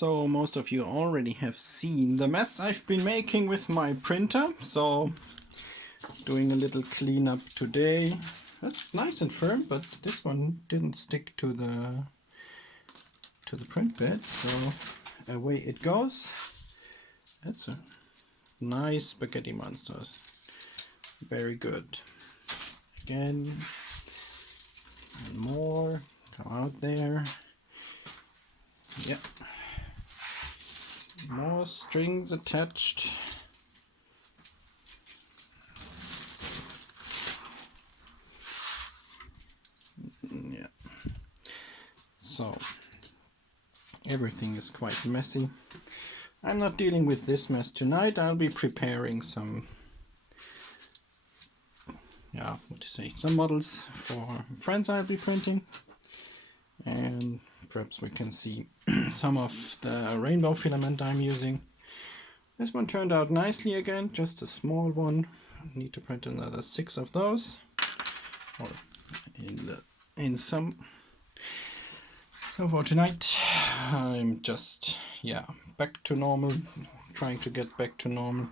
So most of you already have seen the mess I've been making with my printer. So doing a little cleanup today. That's nice and firm, but this one didn't stick to the print bed. So away it goes. That's a nice spaghetti monster. Very good. Again, and more come out there. Yep. More strings attached. Yeah. So everything is quite messy. I'm not dealing with this mess tonight. I'll be preparing some some models for friends I'll be printing, and perhaps we can see some of the rainbow filament I'm using. This one turned out nicely again, just a small one. I need to print another 6 of those, or in some. So for tonight I'm just back to normal, trying to get back to normal,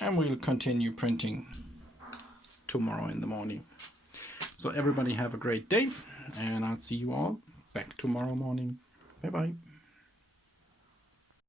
and we'll continue printing tomorrow in the morning. So everybody have a great day, and I'll see you all back tomorrow morning. Bye bye.